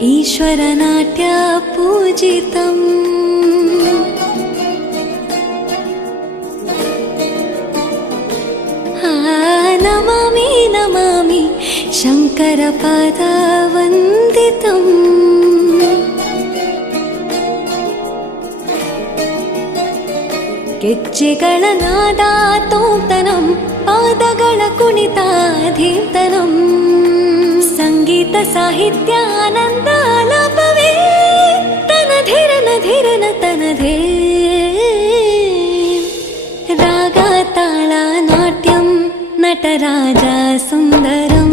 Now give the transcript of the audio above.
ईश्वरनाट्य पूजितम् नमामि नमामि शङ्करपादवन्दितम् ಗೆಜ್ಜೆಗಳ ನಾದ ತೋಂತನಂ ಪಾದಗಳ ಕುಣಿತ ಧೀಂತನಂ ಸಂಗೀತ ಸಾಹಿತ್ಯ ಆನಂದ ಆಲಾಪವೇ ತನಧೀರನ ಧೀರನ ತನಧೇ ರಾಗ ತಾಳ ನಾಟ್ಯಂ ನಟರಾಜ ಸುಂದರಂ